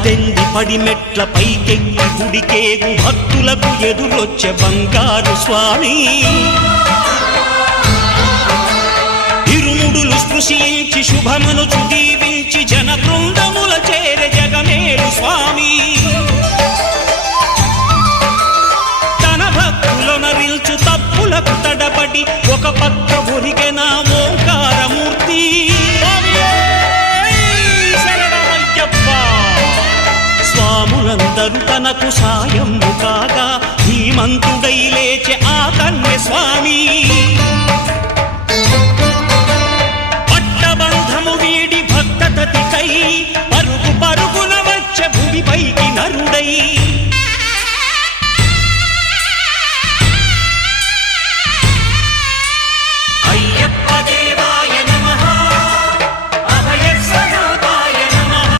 పద్దెంది పడిమెట్ల పైకెక్కి గుడికేగు భక్తులకు ఎదురొచ్చే బంగారు స్వామి ఇరుముడులు స్పృశించి శుభమనుచు దీవించి జన బృందముల చేరే జగమేలు స్వామి తన భక్తులనరిల్చు తప్పులకు తడబడి ఒక పక్క ఒరిగెన ఓంకారమూర్తి స్వాములందరూ తనకు సాయము కాగా ధీమంతుడై లేచె ఆ కన్య స్వామి పట్టబంధము వీడి భక్తతతికై